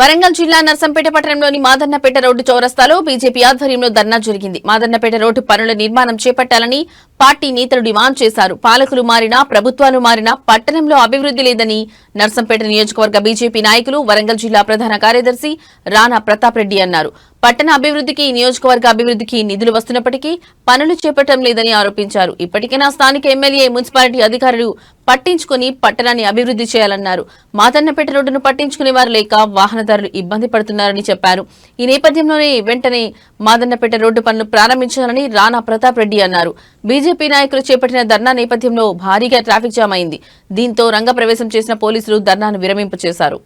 వరంగల్ జిల్లా నర్సంపేట పట్టణంలోని మాదన్నపేట రోడ్డు చౌరస్తాలో బీజేపీ ఆధ్వర్యంలో ధర్నా జరిగింది. మాదన్నపేట రోడ్డు పనుల నిర్మాణం చేపట్టాలని పార్టీ నేతలు డిమాండ్ చేశారు. పాలకులు మారినా ప్రభుత్వాలు మారినా పట్టణంలో అభివృద్ధి లేదని నర్సంపేట నియోజకవర్గ బీజేపీ నాయకులు వరంగల్ జిల్లా ప్రధాన కార్యదర్శి రాణా ప్రతాప్ రెడ్డి అన్నారు. పట్టణ అభివృద్ధికి నియోజకవర్గ అభివృద్ధికి నిధులు వస్తున్నప్పటికీ పనులు చేపట్టడం లేదని ఆరోపించారు. ఇప్పటికైనా స్థానిక ఎమ్మెల్యే మున్సిపాలిటీ అధికారులు పట్టించుకుని పట్టణాన్ని అభివృద్ధి చేయాలన్నారు. మాదన్నపేట రోడ్డును పట్టించుకునే వారు లేక వాహనదారులు ఇబ్బంది పడుతున్నారని చెప్పారు. ఈ నేపథ్యంలోనే వెంటనే మాదన్నపేట రోడ్డు పనులు ప్రారంభించాలని రాణా ప్రతాప్ రెడ్డి అన్నారు. బీజేపీ నాయకులు చేపట్టిన ధర్నా నేపథ్యంలో భారీగా ట్రాఫిక్ జామ్ అయింది. దీంతో రంగప్రవేశం చేసిన పోలీసులు ధర్నాను విరమింపు చేశారు.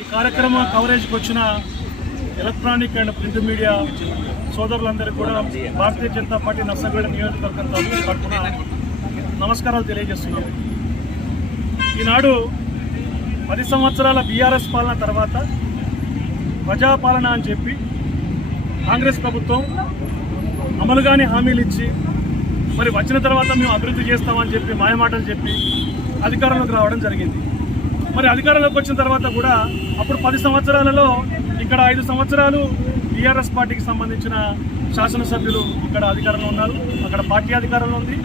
ఈ కార్యక్రమం కవరేజ్కి వచ్చిన ఎలక్ట్రానిక్ అండ్ ప్రింట్ మీడియా సోదరులందరికీ కూడా భారతీయ జనతా పార్టీ నర్సంపేట నియోజకవర్గం తరఫున నమస్కారాలు తెలియజేస్తున్నాము. ఈనాడు 10 సంవత్సరాల బీఆర్ఎస్ పాలన తర్వాత ప్రజాపాలన అని చెప్పి కాంగ్రెస్ ప్రభుత్వం అమలుగానే హామీలు ఇచ్చి మరి వచ్చిన తర్వాత మేము అభివృద్ధి చేస్తామని చెప్పి మాయమాటలు చెప్పి అధికారంలోకి రావడం జరిగింది. మరి అధికారంలోకి వచ్చిన తర్వాత కూడా అప్పుడు 10 సంవత్సరాలలో ఇక్కడ 5 సంవత్సరాలు బీఆర్ఎస్ పార్టీకి సంబంధించిన శాసనసభ్యులు ఇక్కడ అధికారంలో ఉన్నారు, అక్కడ పార్టీ అధికారంలో ఉంది,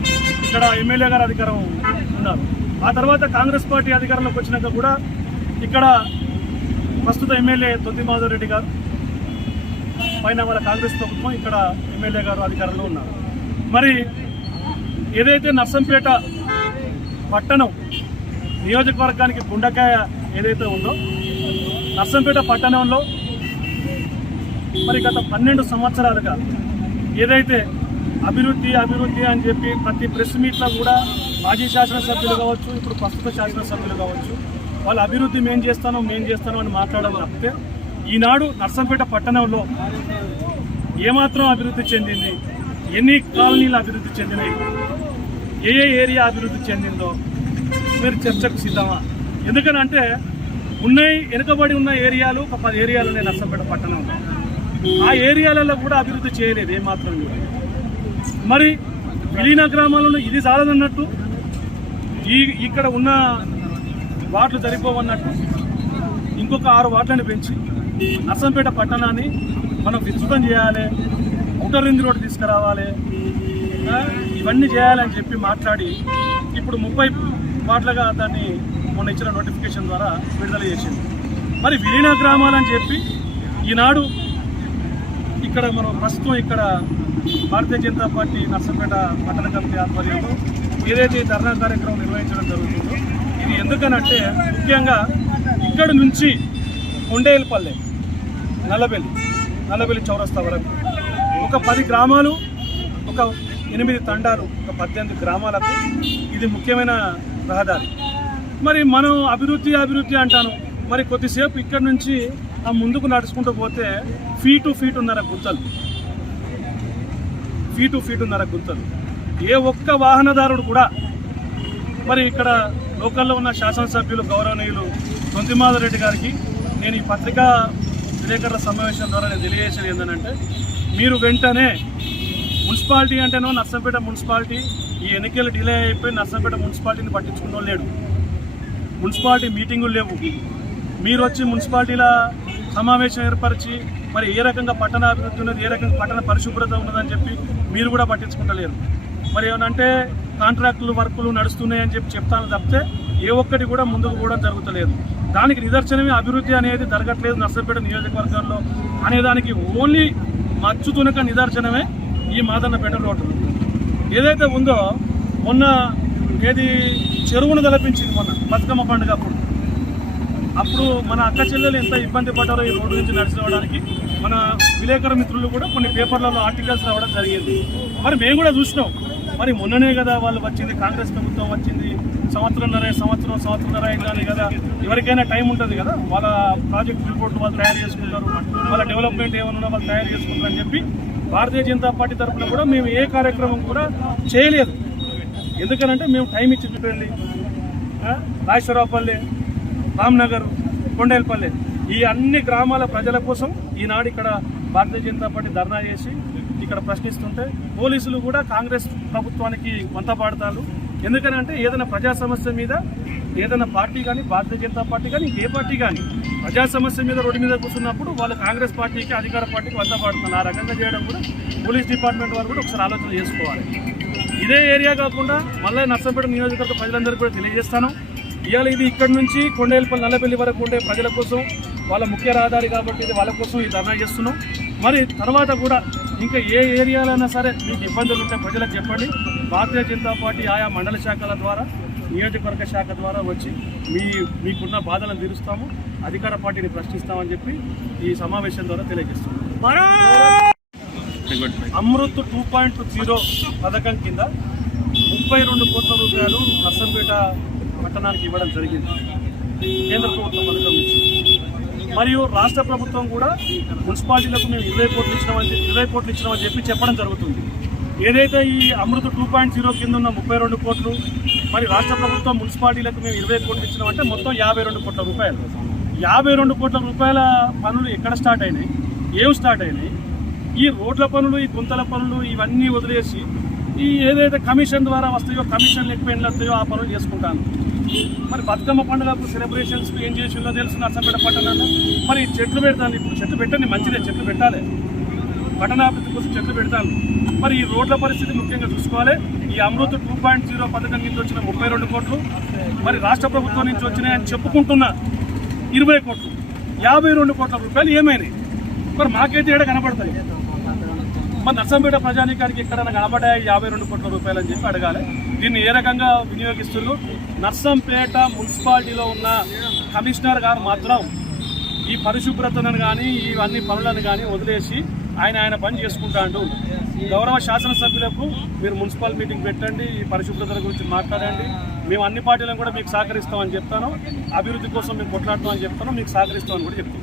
ఇక్కడ ఎమ్మెల్యే గారు అధికారం ఉన్నారు. ఆ తర్వాత కాంగ్రెస్ పార్టీ అధికారంలోకి వచ్చినాక కూడా ఇక్కడ ప్రస్తుత ఎమ్మెల్యే తొంతి మాధవ్ రెడ్డి గారు పైన వాళ్ళ కాంగ్రెస్ ప్రభుత్వం ఇక్కడ ఎమ్మెల్యే గారు అధికారంలో ఉన్నారు. మరి ఏదైతే నర్సంపేట పట్టణం నియోజకవర్గానికి గుండెకాయ ఏదైతే ఉందో నర్సంపేట పట్టణంలో మరి గత 12 సంవత్సరాలుగా ఏదైతే అభివృద్ధి అని చెప్పి ప్రతి ప్రెస్ మీట్లో కూడా మాజీ శాసనసభ్యులు కావచ్చు, ఇప్పుడు ప్రస్తుత శాసనసభ్యులు కావచ్చు, వాళ్ళ అభివృద్ధి మేం చేస్తాను అని మాట్లాడాలని తప్పితే ఈనాడు నర్సంపేట పట్టణంలో ఏమాత్రం అభివృద్ధి చెందింది, ఎన్ని కాలనీలు అభివృద్ధి చెందినాయి, ఏ ఏరియా అభివృద్ధి చెందిందో మీరు చర్చకు సిద్ధమా? ఎందుకనంటే వెనుకబడి ఉన్న ఏరియాలు ఒక 10 ఏరియాలు ఉన్నాయి నర్సంపేట పట్టణంలో. ఆ ఏరియాలలో కూడా అభివృద్ధి చేయలేదు ఏమాత్రం కూడా. మరి విలీన గ్రామాలలో ఇది చాలదన్నట్టు ఇక్కడ ఉన్న వార్డులు సరిపోవన్నట్టు ఇంకొక 6 వార్డులను పెంచి నర్సంపేట పట్టణాన్ని మనం విస్తృతం చేయాలి, ఔటర్ రింగ్ రోడ్ తీసుకురావాలి, ఇవన్నీ చేయాలని చెప్పి మాట్లాడి ఇప్పుడు 30 వార్డులుగా దాన్ని మొన్న ఇచ్చిన నోటిఫికేషన్ ద్వారా విడుదల చేసింది. మరి విలీన గ్రామాలని చెప్పి ఈనాడు ఇక్కడ మనం ప్రస్తుతం ఇక్కడ భారతీయ జనతా పార్టీ నర్సంపేట పట్టణ కమిటీ ఆధ్వర్యంలో ఏదైతే ధర్నా కార్యక్రమం నిర్వహించడం జరుగుతుందో ఇది ఎందుకనంటే ముఖ్యంగా ఇక్కడి నుంచి కొండేలపల్లె నల్లబెల్లి చౌరస్తా వరకు ఒక 10 గ్రామాలు, ఒక 8 తండాలు, ఒక 18 గ్రామాలకు ఇది ముఖ్యమైన రహదారి. మరి మనం అభివృద్ధి అంటాను, మరి కొద్దిసేపు ఇక్కడి నుంచి ఆ ముందుకు నడుచుకుంటూ పోతే ఫీటున్నర గుంతలు. ఏ ఒక్క వాహనదారుడు కూడా మరి ఇక్కడ లోకల్లో ఉన్న శాసనసభ్యులు గౌరవనీయులు తొంతి మాధవ్ రెడ్డి గారికి నేను ఈ పత్రికా విలేకరుల సమావేశం ద్వారా నేను తెలియజేసేది ఏంటంటే మీరు వెంటనే మున్సిపాలిటీ అంటేనో నర్సంపేట మున్సిపాలిటీ ఈ ఎన్నికలు డిలే అయిపోయి నర్సంపేట మున్సిపాలిటీని పట్టించుకున్నో లేడు, మున్సిపాలిటీ మీటింగులు లేవు. మీరు వచ్చి మున్సిపాలిటీల సమావేశం ఏర్పరిచి మరి ఏ రకంగా పట్టణ అభివృద్ధి ఉన్నది, ఏ రకంగా పట్టణ పరిశుభ్రత ఉన్నదని చెప్పి మీరు కూడా పట్టించుకుంటలేరు. మరి ఏమనంటే కాంట్రాక్టులు వర్కులు నడుస్తున్నాయని చెప్పి చెప్తాను తప్పితే ఏ ఒక్కటి కూడా ముందుకు కూడా జరుగుతలేదు. దానికి నిదర్శనమే అభివృద్ధి అనేది జరగట్లేదు నర్సంపేట నియోజకవర్గంలో అనేదానికి ఓన్లీ మచ్చుతునక నిదర్శనమే ఈ మాదన్నపేట రోడ్డు ఏదైతే ఉందో. మొన్న చెరువును తలపించింది మొన్న బతుకమ్మ పండుగ అప్పుడు మన అక్క చెల్లెలు ఎంత ఇబ్బంది పడ్డారో ఈ రోడ్డు నుంచి నడిచి రావడానికి మన విలేకరు మిత్రులు కూడా కొన్ని పేపర్లలో ఆర్టికల్స్ రావడం జరిగింది. మరి మేము కూడా చూసినాం. మరి మొన్ననే కదా వాళ్ళు వచ్చింది, కాంగ్రెస్ ప్రభుత్వం వచ్చింది, సంవత్సరంన్నర అయిందని కదా, ఎవరికైనా టైం ఉంటుంది కదా, వాళ్ళ ప్రాజెక్ట్ రిపోర్ట్లు వాళ్ళు తయారు చేసుకుంటారు, వాళ్ళ డెవలప్మెంట్ ఏమన్నా వాళ్ళు తయారు చేసుకుంటారు అని చెప్పి భారతీయ జనతా పార్టీ తరఫున కూడా మేము ఏ కార్యక్రమం కూడా చేయలేదు. ఎందుకనంటే మేము టైం ఇచ్చి చూడండి రాజేశ్వరరావుపల్లి, రామ్నగర్, కొండేలపల్లి ఈ అన్ని గ్రామాల ప్రజల కోసం ఈనాడు ఇక్కడ భారతీయ జనతా పార్టీ ధర్నా చేసి ఇక్కడ ప్రశ్నిస్తుంటే పోలీసులు కూడా కాంగ్రెస్ ప్రభుత్వానికి వంతపాడతారు. ఎందుకనంటే ఏదైనా ప్రజా సమస్య మీద ఏదైనా పార్టీ కానీ భారతీయ జనతా పార్టీ కానీ ఏ పార్టీ కానీ ప్రజా సమస్య మీద రోడ్డు మీద కూర్చున్నప్పుడు వాళ్ళు కాంగ్రెస్ పార్టీకి అధికార పార్టీకి వంతపాడుతున్నారు. ఆ రకంగా చేయడం కూడా పోలీస్ డిపార్ట్మెంట్ వారు కూడా ఒకసారి ఆలోచన చేసుకోవాలి. ఇదే ఏరియా కాకుండా మళ్ళీ నర్సంపేట నియోజకవర్గ ప్రజలందరికీ కూడా తెలియజేస్తాను. ఇవాళ ఇది ఇక్కడ నుంచి కొండేపల్లి నల్లపల్లి వరకు ఉండే ప్రజల కోసం వాళ్ళ ముఖ్య రహదారి కాబట్టి ఇది వాళ్ళ కోసం ఈ ధర్నా చేస్తున్నాం. మరి తర్వాత కూడా ఇంకా ఏ ఏరియాలైనా సరే మీకు ఇబ్బందులు ఉంటే ప్రజలకు చెప్పండి. భారతీయ జనతా పార్టీ ఆయా మండల శాఖల ద్వారా నియోజకవర్గ శాఖ ద్వారా వచ్చి మీకున్న బాధలను తీరుస్తాము, అధికార పార్టీని ప్రశ్నిస్తామని చెప్పి ఈ సమావేశం ద్వారా తెలియజేస్తాము. అమృత్ 2.0 పథకం కింద 32 కోట్ల రూపాయలు నర్సంపేట పట్టణానికి ఇవ్వడం జరిగింది కేంద్ర ప్రభుత్వ పథకం నుంచి. మరియు రాష్ట్ర ప్రభుత్వం కూడా మున్సిపాలిటీలకు మేము 20 కోట్లు ఇచ్చినామని చెప్పి చెప్పడం జరుగుతుంది. ఏదైతే ఈ అమృత్ 2.0 కింద ఉన్న 32 కోట్లు మరి రాష్ట్ర ప్రభుత్వం మున్సిపాలిటీలకు మేము 20 కోట్లు ఇచ్చినామంటే మొత్తం 52 కోట్ల రూపాయలు. 52 కోట్ల రూపాయల పనులు ఎక్కడ స్టార్ట్ అయినాయి, ఏం స్టార్ట్ అయినాయి? ఈ రోడ్ల పనులు, ఈ గుంతల పనులు ఇవన్నీ వదిలేసి ఈ ఏదైతే కమిషన్ ద్వారా వస్తాయో, కమిషన్ ఎక్కువ వస్తాయో ఆ పనులు చేసుకుంటాను. మరి బతుకమ్మ పండుగకు సెలబ్రేషన్స్కి ఏం చేసిందో తెలుసు నర్సంపేట పట్టణాల్లో. మరి చెట్లు పెడతాను, ఇప్పుడు చెట్లు పెట్టండి, మంచిదే, చెట్లు పెట్టాలి, పట్టణాభివృద్ధి కోసం చెట్లు పెడతాను. మరి ఈ రోడ్ల పరిస్థితి ముఖ్యంగా చూసుకోవాలి. ఈ అమృత్ 2.0 పథకం నుంచి వచ్చిన 32 కోట్లు మరి రాష్ట్ర ప్రభుత్వం నుంచి వచ్చినాయని చెప్పుకుంటున్న 20 కోట్లు, 52 కోట్ల రూపాయలు ఏమైనాయి? మరి మాకైతే ఏడ కనబడతాయి. మరి నర్సంపేట ప్రజానీకానికి ఎక్కడైనా కనబడ్డాయి 52 కోట్ల రూపాయలు అని చెప్పి అడగాలి. దీన్ని ఏ రకంగా వినియోగిస్తున్నారు? నర్సంపేట మున్సిపాలిటీలో ఉన్న కమిషనర్ గారు మాత్రం ఈ పరిశుభ్రతను కానీ ఇవన్నీ పనులను కానీ వదిలేసి ఆయన పని చేసుకుంటాడు. గౌరవ శాసనసభ్యులకు మీరు మున్సిపల్ మీటింగ్ పెట్టండి, ఈ పరిశుభ్రత గురించి మాట్లాడండి, మేము అన్ని పార్టీలను కూడా మీకు సహకరిస్తామని చెప్తాను, అభివృద్ధి కోసం మేము కొట్లాడతామని చెప్తాను, మీకు సహకరిస్తామని కూడా చెప్తాను.